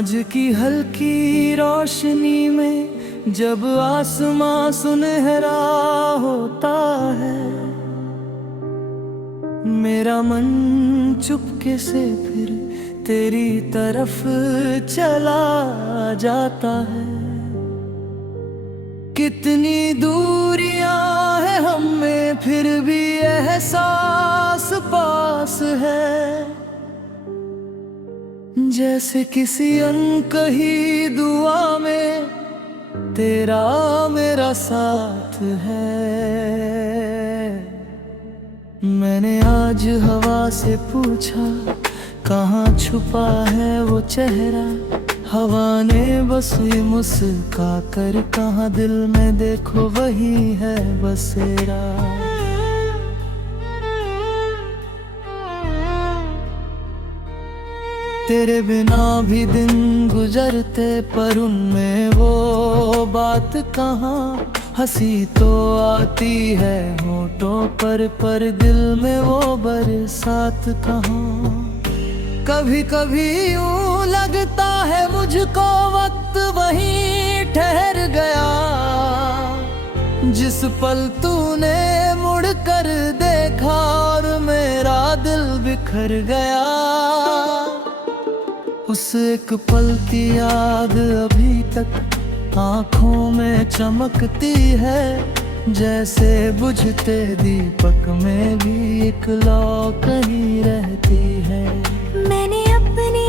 सांझ की हल्की रोशनी में जब आसमां सुनहरा होता है, मेरा मन चुपके से फिर तेरी तरफ चला जाता है। कितनी दूरियां हैं हम में, फिर भी एहसास पास है। जैसे किसी अनकही दुआ में तेरा मेरा साथ है। मैंने आज हवा से पूछा, कहाँ छुपा है वो चेहरा। हवा ने बस ये मुस्का कर कहा, दिल में देखो वही है बसेरा। तेरे बिना भी दिन गुजरते, पर उनमें वो बात कहाँ। हंसी तो आती है होठों पर दिल में वो बरसात कहाँ। कभी कभी यूं लगता है मुझको वक्त वहीं ठहर गया, जिस पल तूने मुड़ कर देखा और मेरा दिल बिखर गया। उस एक पल की याद अभी तक आँखों में चमकती है, जैसे बुझते दीपक में भी एक लौ कहीं रहती है। मैंने अपनी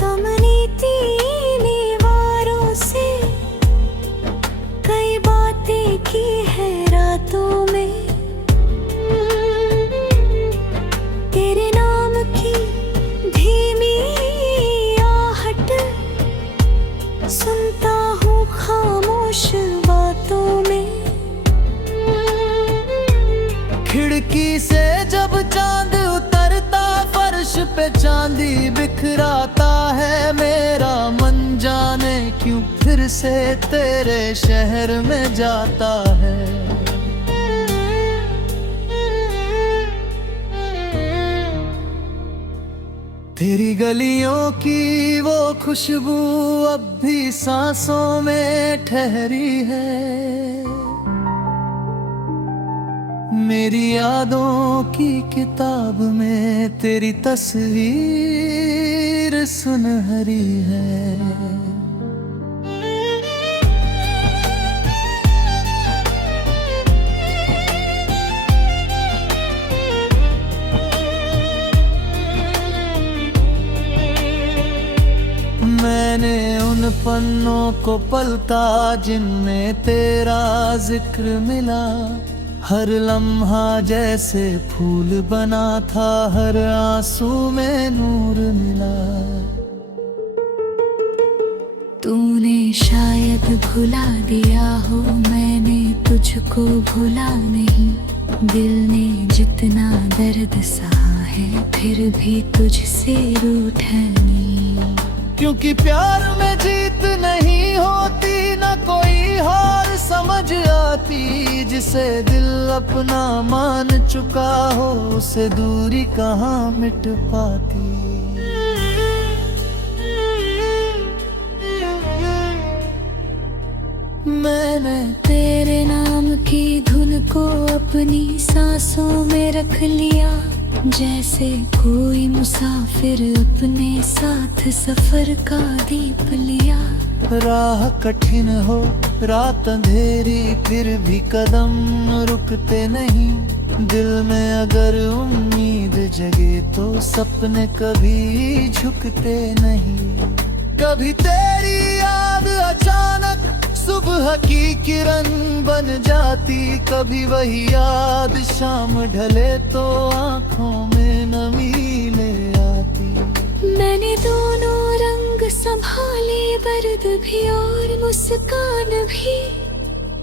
कमनीती दीवारों से कई बातें की है रातों में। तेरे नाम की धीमी आहट सुनता हूँ खामोश बातों में। खिड़की से जब चांद उतरता, फर्श पे चांदी बिखराता है। मेरा मन जाने क्यों फिर से तेरे शहर में जाता है। तेरी गलियों की वो खुशबू अब भी सांसों में ठहरी है। मेरी यादों की किताब में तेरी तस्वीर सुनहरी है। मैंने उन पन्नों को पलटा जिनमें तेरा जिक्र मिला। हर लम्हा जैसे फूल बना था, हर आंसू में नूर मिला। तूने शायद भुला दिया हो, मैंने तुझको भुला नहीं। दिल ने जितना दर्द सहा है, फिर भी तुझसे रूठा नहीं। क्योंकि प्यार में जीत नहीं होती, न कोई हार समझ आती। जिसे दिल अपना मान चुका हो, उसे दूरी कहाँ मिट पाती। मैंने तेरे नाम की धुन को अपनी सांसों में रख लिया, जैसे कोई मुसाफिर अपने साथ सफर का दीप लिया। राह कठिन हो, रात अंधेरी, फिर भी कदम रुकते नहीं। दिल में अगर उम्मीद जगे तो सपने कभी झुकते नहीं। कभी तेरी याद अचानक सुबह की किरण बन जाती, कभी वही याद शाम ढले तो आँखों में नमी ले आती। मैंने दोनों रंग संभाले, दर्द भी और मुस्कान भी।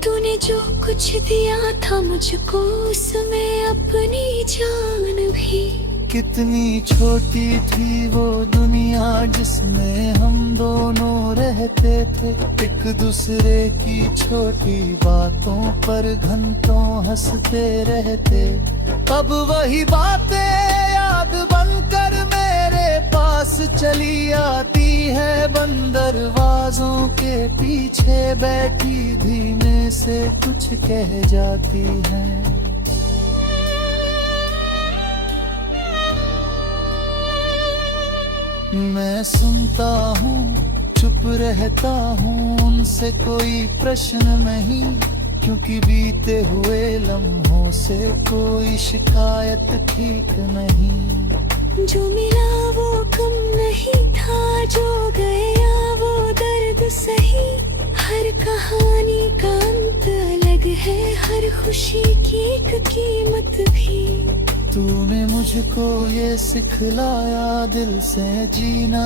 तूने जो कुछ दिया था मुझको, उसमें अपनी जान भी। कितनी छोटी थी वो दुनिया जिसमें हम दोनों रहते थे। एक दूसरे की छोटी बातों पर घंटों हंसते रहते। अब वही बातें याद बनकर मेरे पास पास चली आती है, बंद दरवाजों के पीछे बैठी धीमे से कुछ कह जाती है। मैं सुनता हूँ, चुप रहता हूँ, उनसे कोई प्रश्न नहीं, क्योंकि बीते हुए लम्हों से कोई शिकायत ठीक नहीं। जो मिला वो कम नहीं था, जो गया वो दर्द सही। हर कहानी का अंत अलग है, हर खुशी की एक कीमत भी। तूने मुझको ये सिखलाया दिल से जीना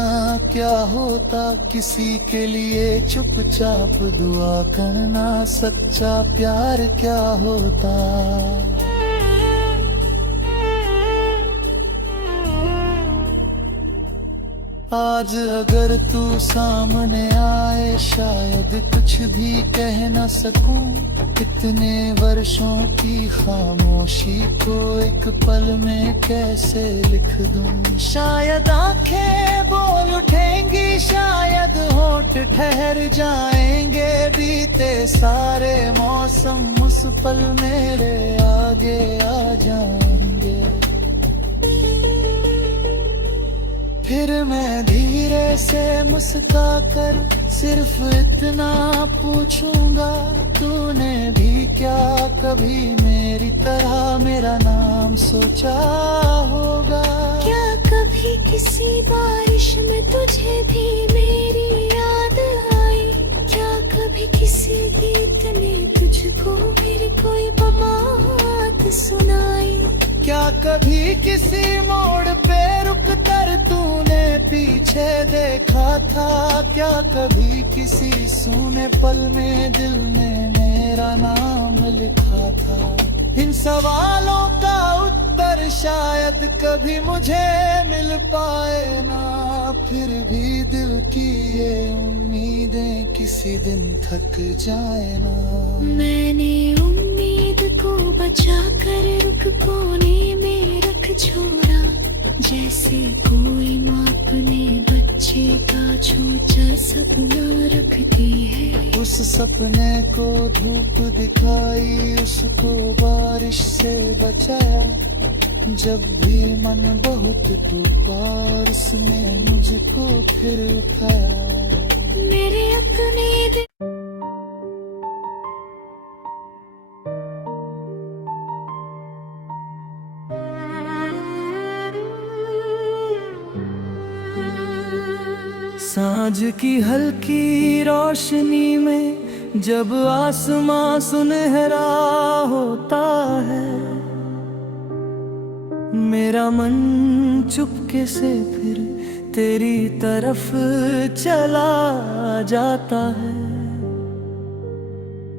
क्या होता, किसी के लिए चुपचाप दुआ करना सच्चा प्यार क्या होता। आज अगर तू सामने आए, शायद कुछ भी कह न सकूं, इतने वर्षों की खामोशी को एक पल में कैसे लिख दूं। शायद आंखें बोल उठेंगी, शायद होठ ठहर जाएंगे, बीते सारे मौसम उस पल मेरे आगे आ जाएंगे। फिर मैं धीरे से मुस्का कर सिर्फ इतना पूछूंगा, तूने भी क्या कभी मेरी तरह मेरा नाम सोचा होगा? क्या कभी किसी बारिश में तुझे भी मेरी याद आई? क्या कभी किसी गीत ने तुझको मेरी कोई बात सुनाई? क्या कभी किसी मोड़ पे रुक कर तूने पीछे देखा था? क्या कभी किसी सूने पल में दिल ने मेरा नाम लिखा था? इन सवालों का उत्तर शायद कभी मुझे मिल पाए ना, फिर भी दिल की ये उम्मीदें किसी दिन थक जाए ना। मैंने उम्मीद को बचा कर रुख कोने में रख छोड़ा, जैसे कोई माँ अपने बच्चे का छोटा सपना रखती है। उस सपने को धूप दिखाई, उसको बारिश से बचाया, जब भी मन बहुत टूटा उसने मुझको फिर उठाया। मेरे अपने दिल सांझ की हल्की रोशनी में जब आसमां सुनहरा होता है, मेरा मन चुपके से फिर तेरी तरफ चला जाता है।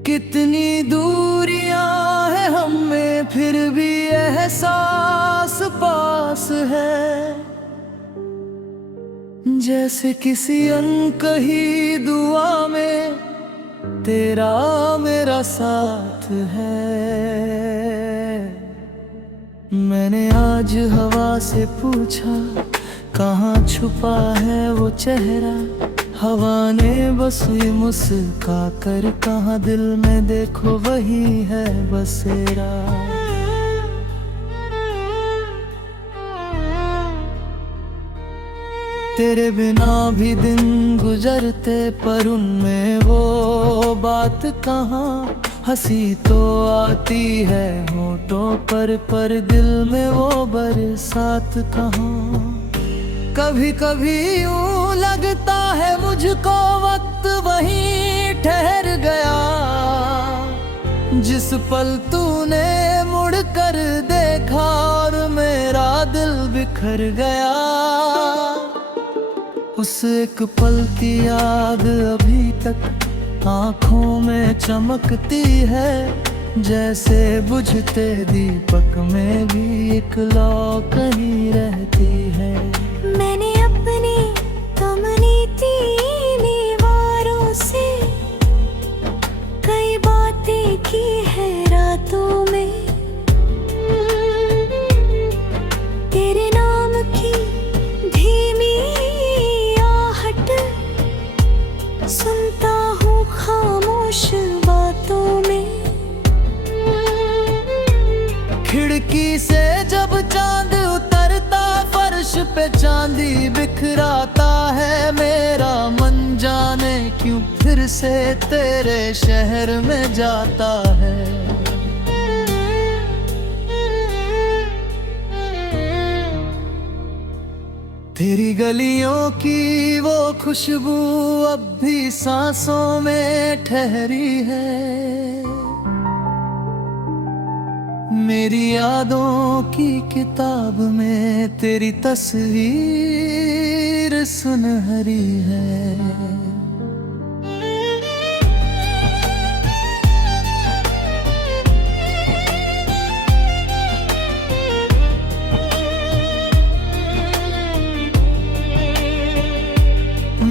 कितनी दूरियां हैं हम में, फिर भी एहसास पास है, जैसे किसी अनकही दुआ में तेरा मेरा साथ है। मैंने आज हवा से पूछा, कहाँ छुपा है वो चेहरा? हवा ने बस ये मुस्का कर कहा, दिल में देखो वही है बसेरा। तेरे बिना भी दिन गुजरते, पर उनमें वो बात कहाँ? हंसी तो आती है होठों पर दिल में वो बरसात कहाँ? कभी कभी यूं लगता है मुझको वक्त वहीं ठहर गया, जिस पल तूने मुड़ कर देखा और मेरा दिल बिखर गया। उस एक पल की याद अभी तक आँखों में चमकती है, जैसे बुझते दीपक में भी एक लौ कहीं रहती है। मैंने अपनी कमनीती दीवारों से कई बातें की है रातों में, तेरे नाम की धीमी खिड़की से जब चांद उतरता, फर्श पे चांदी बिखराता है। मेरा मन जाने क्यों फिर से तेरे शहर में जाता है। तेरी गलियों की वो खुशबू अब भी सांसों में ठहरी है। मेरी यादों की किताब में तेरी तस्वीर सुनहरी है।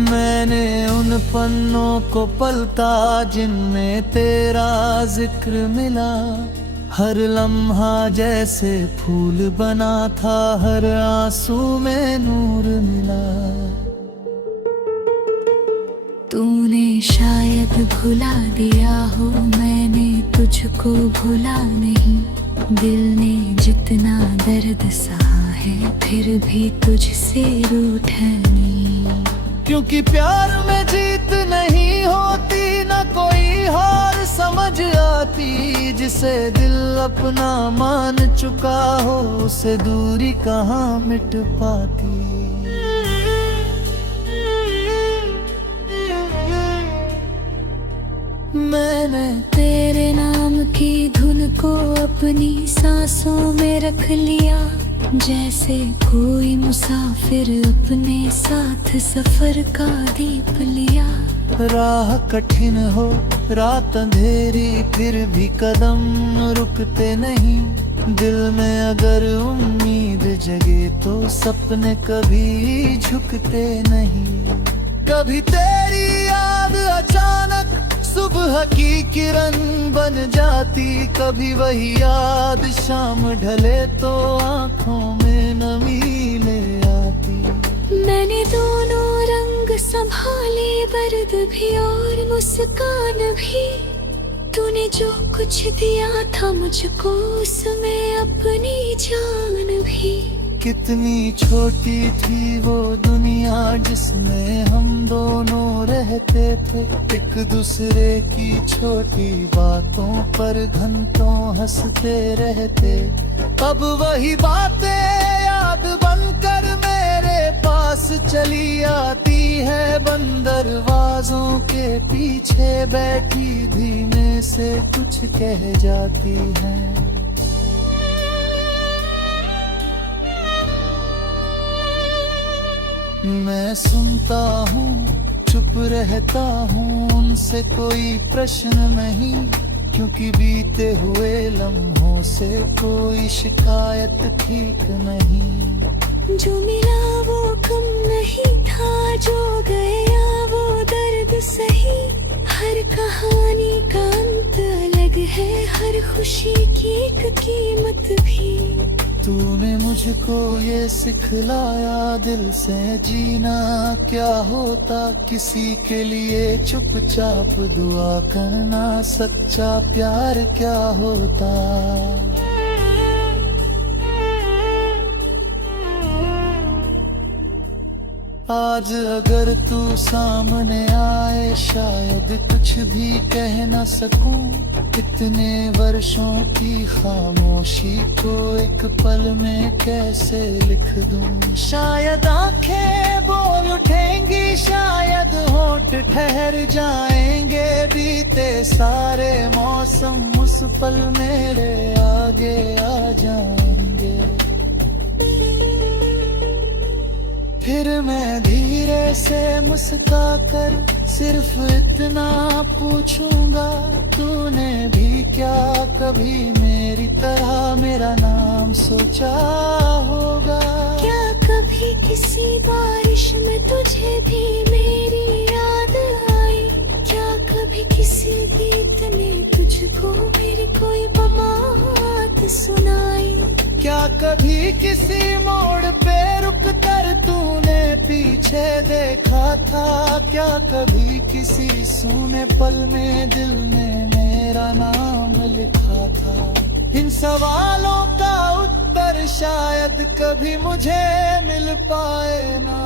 मैंने उन पन्नों को पलटा जिनमें तेरा जिक्र मिला। हर लम्हा जैसे फूल बना था, हर आंसू में नूर मिला। तूने शायद भुला दिया हो, मैंने तुझको भुला नहीं। दिल ने जितना दर्द सहा है, फिर भी तुझसे रूठा नहीं। क्योंकि प्यार में जीत नहीं होती, न कोई हार समझ आती। जिसे दिल अपना मान चुका हो, उसे दूरी कहाँ मिट पाती। मैंने तेरे नाम की धुन को अपनी सांसों में रख लिया। जैसे कोई मुसाफिर अपने साथ सफर का दीप लिया। राह कठिन हो, रात अंधेरी, फिर भी कदम रुकते नहीं। दिल में अगर उम्मीद जगे तो सपने कभी झुकते नहीं। कभी तेरी याद अचानक सुबह की किरण बन जाती, कभी वही याद शाम ढले तो आंखों में नमी ले आती। मैंने दोनों रंग संभाले, दर्द भी और मुस्कान भी। तूने जो कुछ दिया था मुझको, उसमें अपनी जान भी। कितनी छोटी थी वो दुनिया जिसमें हम दोनों रहते थे। एक दूसरे की छोटी बातों पर घंटों हंसते रहते। अब वही बातें याद बनकर मेरे पास चली आती है। बंद दरवाजों के पीछे बैठी धीमे से कुछ कह जाती है। मैं सुनता हूँ, चुप रहता हूँ, उनसे कोई प्रश्न नहीं। क्योंकि बीते हुए लम्हों से कोई शिकायत ठीक नहीं। जो मिला वो कम नहीं था, जो गया वो दर्द सही। हर कहानी का अंत अलग है, हर खुशी की एक कीमत भी। तूने मुझको ये सिखलाया, दिल से जीना क्या होता। किसी के लिए चुपचाप दुआ करना, सच्चा प्यार क्या होता। आज अगर तू सामने आए, शायद कुछ भी कह न सकूं। इतने वर्षों की खामोशी को एक पल में कैसे लिख दूं। शायद आंखें बोल उठेंगी, शायद होठ ठहर जाएंगे। बीते सारे मौसम उस पल मेरे आगे आ जाएंगे। फिर मैं धीरे से मुस्काकर सिर्फ इतना पूछूंगा, तूने भी क्या कभी मेरी तरह मेरा नाम सोचा होगा। क्या कभी किसी बारिश में तुझे भी मेरी याद आई। क्या कभी किसी गीत ने तुझको मेरी कोई बात सुनाई। क्या कभी किसी मोड़ पे रुक कर तूने पीछे देखा था। क्या कभी किसी सूने पल में दिल ने मेरा नाम लिखा था। इन सवालों का उत्तर शायद कभी मुझे मिल पाए ना,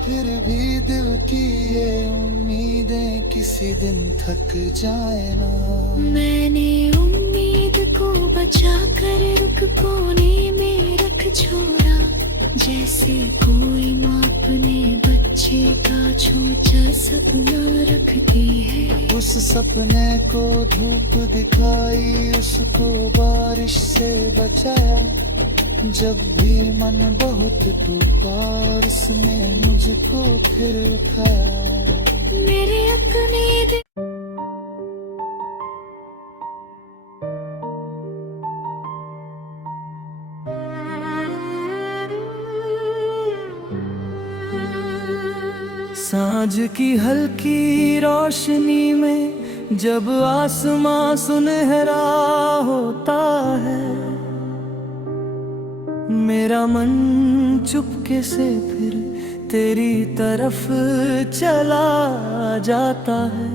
फिर भी दिल की ये उम्मीदें किसी दिन थक जाए ना। मैंने उम्मीद को बचा कर रुक कोने में रख छोड़ा, जैसे कोई माँ अपने बच्चे का छोटा सपना रखती है। उस सपने को धूप दिखाई, उसको बारिश से बचाया, जब भी मन बहुत टूटा उसने मुझको फिर उठाया। मेरे अपने दिल सांझ की हल्की रोशनी में जब आसमां सुनहरा होता है, मेरा मन चुपके से फिर तेरी तरफ चला जाता है।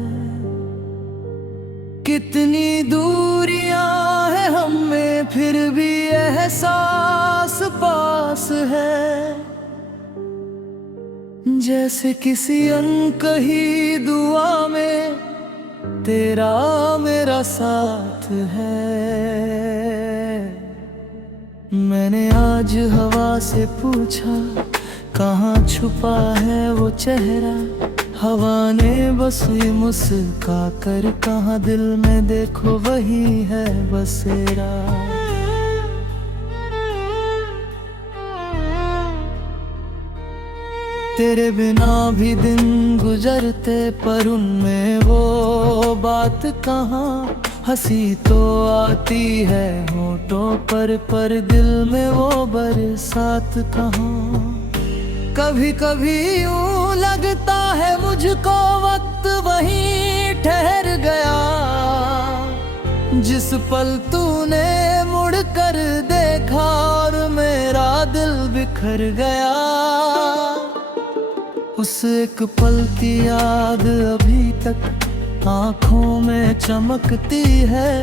कितनी दूरियां हैं हम में फिर भी एहसास पास है, जैसे किसी अनकही दुआ में तेरा मेरा साथ है। मैंने आज हवा से पूछा कहाँ छुपा है वो चेहरा, हवा ने बस ये मुस्का कर कहा दिल में देखो वही है बसेरा। तेरे बिना भी दिन गुजरते पर उनमें वो बात कहाँ, हंसी तो आती है होठों पर दिल में वो बरसात कहाँ। कभी कभी यूं लगता है मुझको वक्त वहीं ठहर गया, जिस पल तूने मुड़ कर देखा और मेरा दिल बिखर गया। उस एक पल की याद अभी तक आँखों में चमकती है,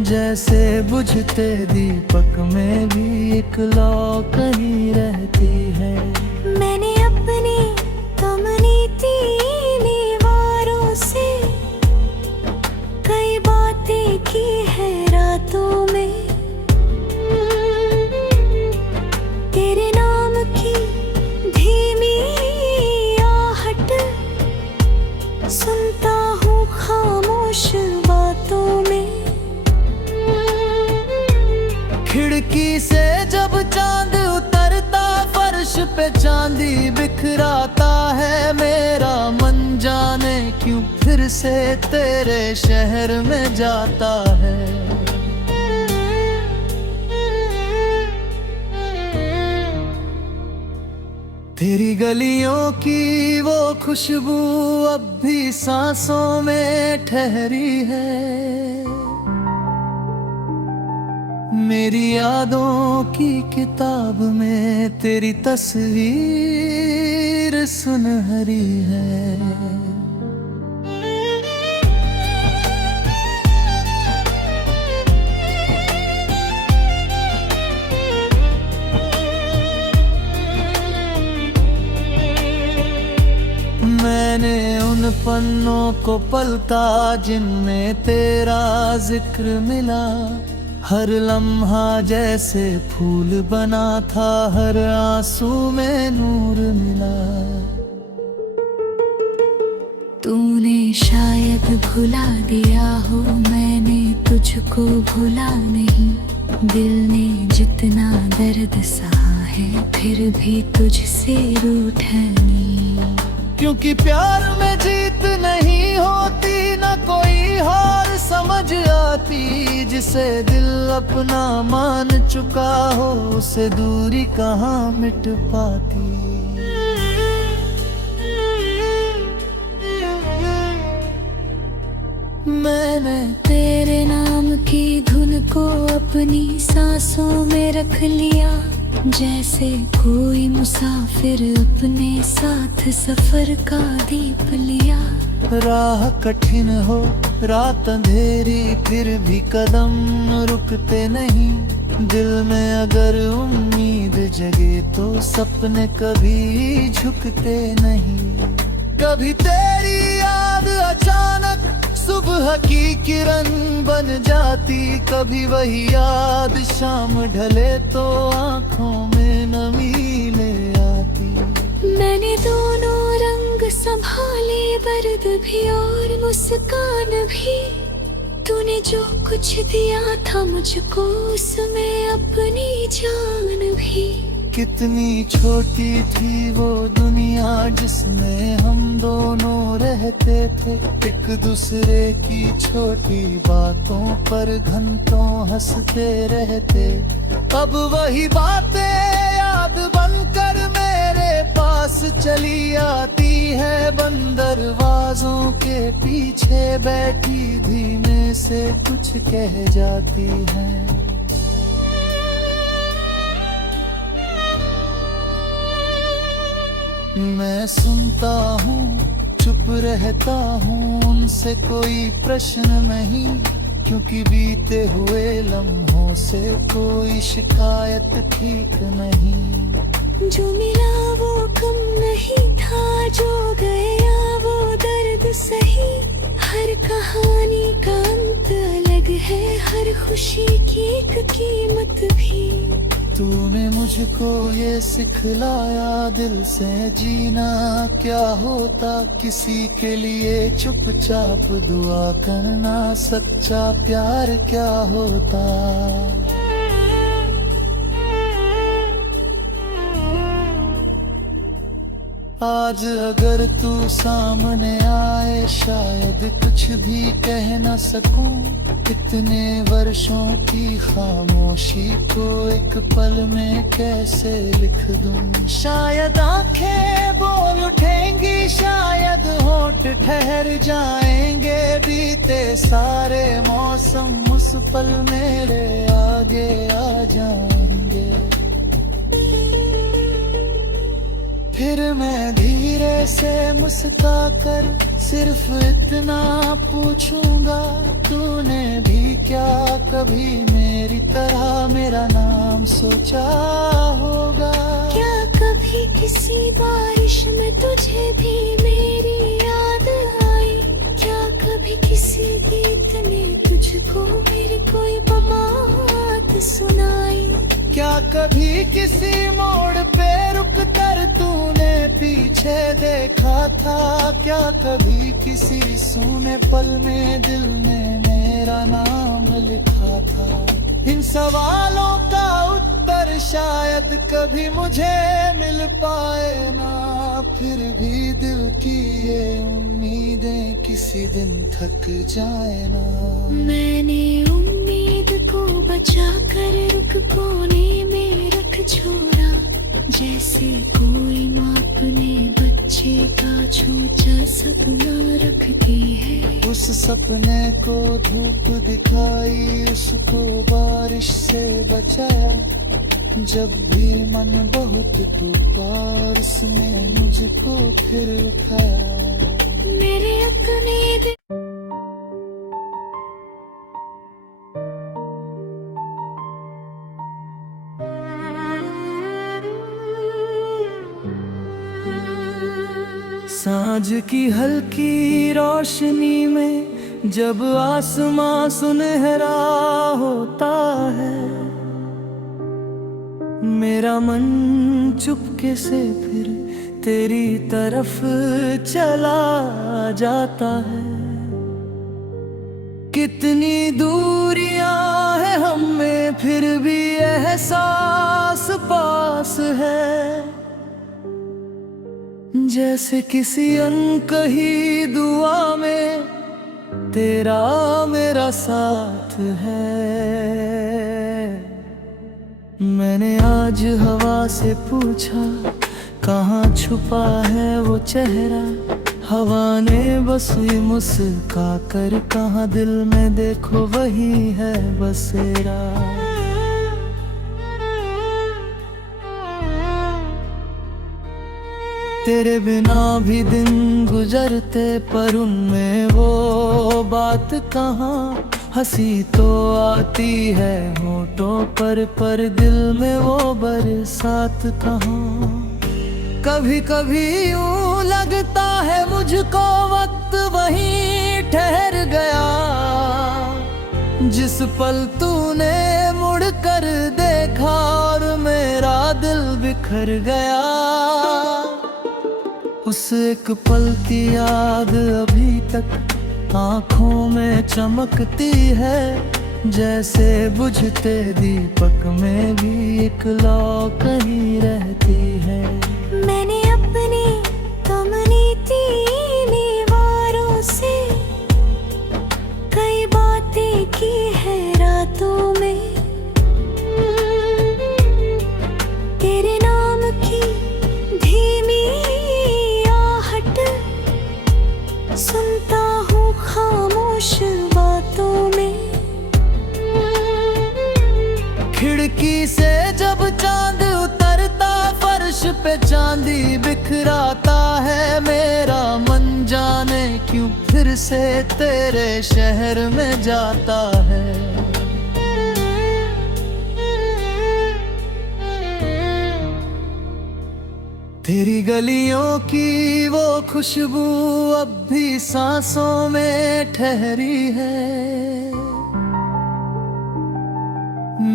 जैसे बुझते दीपक में भी एक लौ कहीं रहती है। मैंने अपनी कमनीति दीवारों से कई बातें की है रातों में, तेरे नाम की धीमी आहट सुनता हूँ खामोश बातों में। खिड़की से जब चांद उतरता फर्श पे चांदी बिखराता है, मेरा मन जाने क्यों फिर से तेरे शहर में जाता है। तेरी गलियों की वो खुशबू अब भी सांसों में ठहरी है, मेरी यादों की किताब में तेरी तस्वीर सुनहरी है। मैंने उन पन्नों को पलटा जिनमें तेरा जिक्र मिला, हर लम्हा जैसे फूल बना था, हर आंसू में नूर मिला। तूने शायद भुला दिया हो, मैंने तुझको भुला नहीं, दिल ने जितना दर्द सहा है फिर भी तुझसे रूठा नहीं। क्योंकि प्यार में जीत नहीं होती, न कोई हार समझ आती, जिसे दिल अपना मान चुका हो उसे दूरी कहाँ मिट पाती। मैंने तेरे नाम की धुन को अपनी सांसों में रख लिया, जैसे कोई मुसाफिर अपने साथ सफर का दीप लिया। राह कठिन हो रात अंधेरी फिर भी कदम रुकते नहीं। दिल में अगर उम्मीद जगे तो सपने कभी झुकते नहीं। कभी तेरी याद अचानक सुबह की किरण बन जाती, कभी वही याद शाम ढले तो आंखों में नमी ले आती। मैंने दोनों रंग संभाले, दर्द भी और मुस्कान भी। तूने जो कुछ दिया था मुझको, उसमें अपनी जान भी। कितनी छोटी थी वो दुनिया जिसमें हम दोनों रहते थे, एक दूसरे की छोटी बातों पर घंटों हंसते रहते। अब वही बातें याद बनकर मेरे पास चली आती है, बंद दरवाजों के पीछे बैठी धीमे से कुछ कह जाती है। मैं सुनता हूँ, चुप रहता हूँ, उनसे कोई प्रश्न नहीं, क्योंकि बीते हुए लम्हों से कोई शिकायत ठीक नहीं। जो मिला वो कम नहीं था, जो गया वो दर्द सही। हर कहानी का अंत अलग है, हर खुशी की एक कीमत भी। तूने मुझको ये सिखलाया दिल से जीना क्या होता, किसी के लिए चुपचाप दुआ करना सच्चा प्यार क्या होता। आज अगर तू सामने आए शायद कुछ भी कह न सकूं, इतने वर्षों की खामोशी को एक पल में कैसे लिख दूं। शायद आंखें बोल उठेंगी, शायद होंठ ठहर जाएंगे, बीते सारे मौसम उस पल मेरे आगे आ जाएंगे। फिर मैं धीरे से मुस्का कर सिर्फ इतना पूछूंगा, तूने भी क्या कभी मेरी तरह मेरा नाम सोचा होगा। क्या कभी किसी बारिश में तुझे भी मेरी याद आई, क्या कभी किसी गीत ने तुझको मेरी कोई बात सुनाई। क्या कभी किसी मोड़ पे रुक कर तूने पीछे देखा था, क्या कभी किसी सूने पल में दिल ने मेरा नाम लिखा था। इन सवालों का उत्तर शायद कभी मुझे मिल पाए ना, फिर भी दिल की ये उम्मीदें किसी दिन थक जाए ना। मैंने उम्मीद को बचा कर रुक कोने में रख छोड़ा, जैसे कोई माँ अपने बच्चे का छोटा सपना रखती है। उस सपने को धूप दिखाई, उसको बारिश से बचाया, जब भी मन बहुत टूटा उसने मुझको फिर उठाया। मेरे अपने दिल सांझ की हल्की रोशनी में जब आसमां सुनहरा होता है, मेरा मन चुपके से फिर तेरी तरफ चला जाता है। कितनी दूरियां हैं हम में फिर भी एहसास पास है, जैसे किसी अनकही दुआ में तेरा मेरा साथ है। मैंने आज हवा से पूछा कहाँ छुपा है वो चेहरा, हवा ने बस ये मुस्का कर कहा दिल में देखो वही है बसेरा। तेरे बिना भी दिन गुजरते पर उनमें वो बात कहाँ। हंसी तो आती है होठों पर दिल में वो बरसात कहाँ। कभी कभी यूं लगता है मुझको वक्त वहीं ठहर गया, जिस पल तूने मुड़ कर देखा और मेरा दिल बिखर गया। उस एक पल की याद अभी तक आँखों में चमकती है, जैसे बुझते दीपक में भी एक लौ कहीं रहती है। मैंने अपनी कमनीती दीवारों से कई बातें की है रातों में। तेरे नाम की धीमी आहट सुनता हूँ खामोश बातों में। खिड़की से जब चांद उतरता फर्श पे चांदी बिखराता है, मेरा मन जाने क्यों फिर से तेरे शहर में जाता है। तेरी गलियों की वो खुशबू अब भी सांसों में ठहरी है।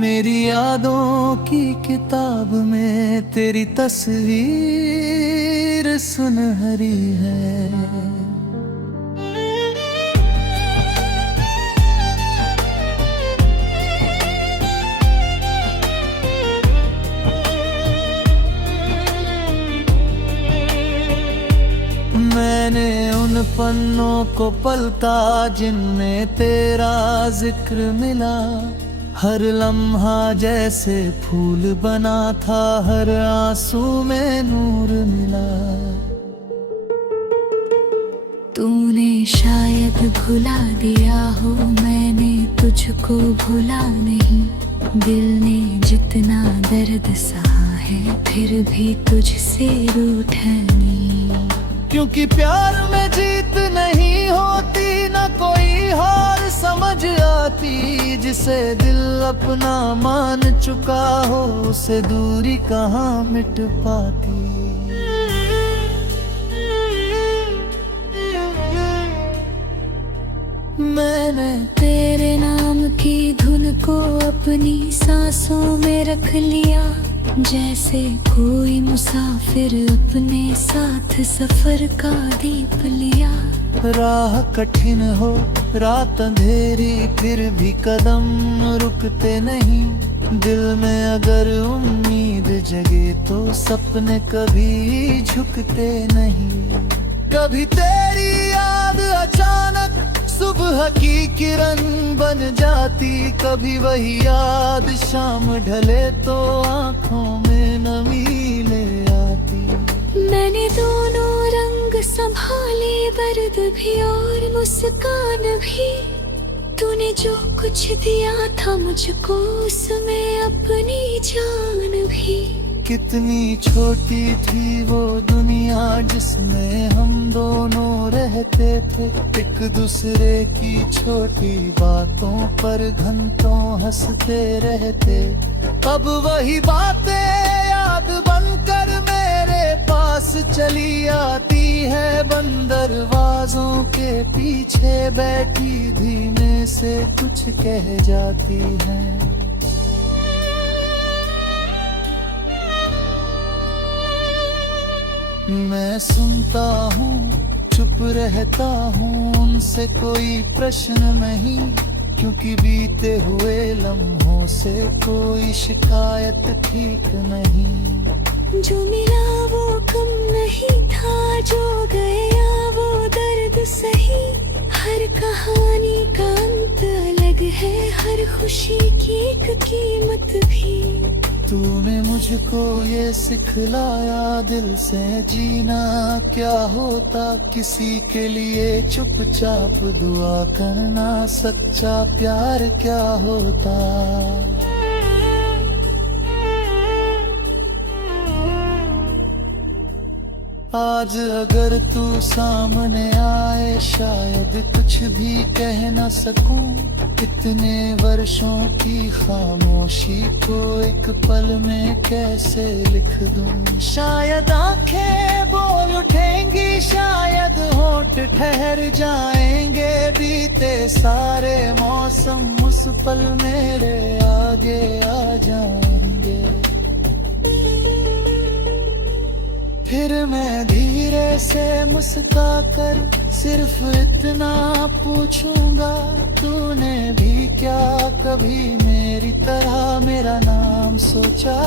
मेरी यादों की किताब में तेरी तस्वीर सुनहरी है। मैंने उन पन्नों को पलटा जिनमें तेरा जिक्र मिला। हर लम्हा जैसे फूल बना था, हर आंसू में नूर मिला। तूने शायद भुला दिया हो, मैंने तुझको भुला नहीं। दिल ने जितना दर्द सहा है फिर भी तुझसे रूठा नहीं। क्योंकि प्यार में जीत नहीं होती, न कोई हार समझ आती। जिसे दिल अपना मान चुका हो उसे दूरी कहाँ मिट पाती। मैंने तेरे नाम की धुन को अपनी सांसों में रख लिया, जैसे कोई मुसाफिर अपने साथ सफर का दीप लिया। राह कठिन हो रात अंधेरी फिर भी कदम रुकते नहीं। दिल में अगर उम्मीद जगे तो सपने कभी झुकते नहीं। कभी तेरी याद अचानक सुबह की किरण बन जाती, कभी वही याद शाम ढले तो आँखों में नमी ले आती। मैंने दोनों रंग संभाले, दर्द भी और मुस्कान भी। तूने जो कुछ दिया था मुझको उसमें अपनी जान भी। कितनी छोटी थी वो दुनिया जिसमें हम दोनों रहते थे, एक दूसरे की छोटी बातों पर घंटों हंसते रहते। अब वही बातें याद बनकर मेरे पास चली आती है, बंद दरवाजों के पीछे बैठी धीमे से कुछ कह जाती है। मैं सुनता हूँ चुप रहता हूँ, उनसे कोई प्रश्न नहीं, क्योंकि बीते हुए लम्हों से कोई शिकायत ठीक नहीं। जो मिला वो कम नहीं था, जो गया वो दर्द सही। हर कहानी का अंत अलग है, हर खुशी की एक कीमत भी। तूने मुझको ये सिखलाया दिल से जीना क्या होता, किसी के लिए चुपचाप दुआ करना सच्चा प्यार क्या होता। आज अगर तू सामने आए शायद कुछ भी कह न सकूं, इतने वर्षों की खामोशी को एक पल में कैसे लिख दूं। शायद आंखें बोल उठेंगी, शायद होंठ ठहर जाएंगे, बीते सारे मौसम उस पल मेरे आगे आ जाएंगे। फिर मैं धीरे से मुस्का कर सिर्फ इतना पूछूंगा, तूने भी क्या कभी मेरी तरह मेरा नाम सोचा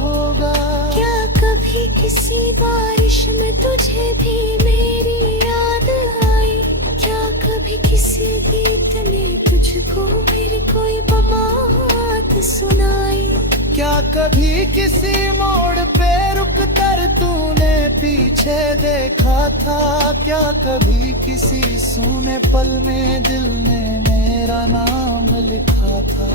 होगा? क्या कभी किसी बारिश में तुझे भी मेरी याद आई? क्या कभी किसी गीत ने तुझको मेरी कोई बात सुनाई? क्या कभी किसी मोड़ पे रुक कर तूने पीछे देखा था? क्या कभी किसी सूने पल में दिल ने मेरा नाम लिखा था?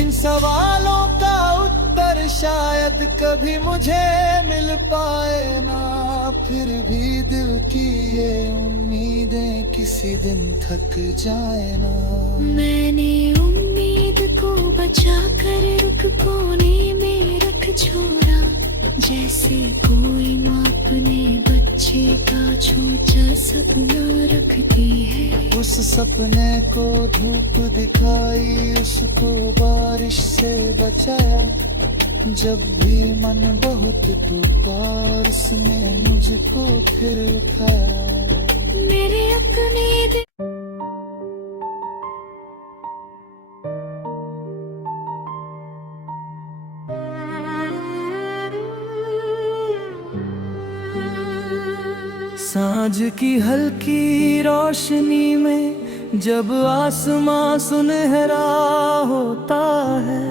इन सवालों का उत्तर शायद कभी मुझे मिल पाए ना, फिर भी दिल की ये उम्मीदें किसी दिन थक जाए ना। मैंने उम्मीद को बचा कर रुख कोने में रख छोड़ा, जैसे कोई माँ अपने बच्चे का छोटा सपना रखती है। उस सपने को धूप दिखाई, उसको बारिश से बचाया, जब भी मन बहुत टूटा उसने मुझको फिर उठाया। मेरे अपने दिल सांझ की हल्की रोशनी में जब आसमां सुनहरा होता है,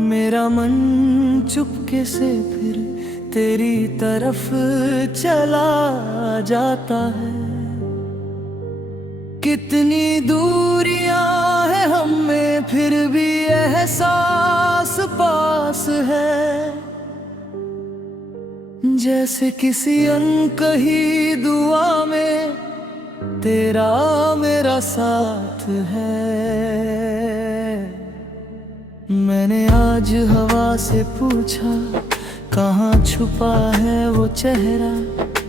मेरा मन चुपके से फिर तेरी तरफ चला जाता है। कितनी दूरियां हैं हम में फिर भी एहसास पास है, जैसे किसी अनकही दुआ में तेरा मेरा साथ है। मैंने आज हवा से पूछा कहाँ छुपा है वो चेहरा,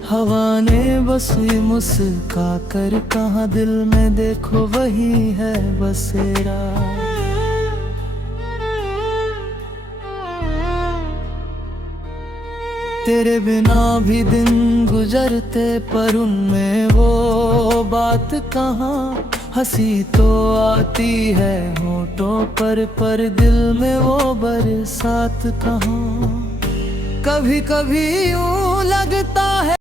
हवा ने बस ये मुस्का कर कहाँ दिल में देखो वही है बसेरा। तेरे बिना भी दिन गुजरते पर उनमें वो बात कहाँ, हंसी तो आती है होठों पर दिल में वो बरसात कहाँ। कभी कभी यूं लगता है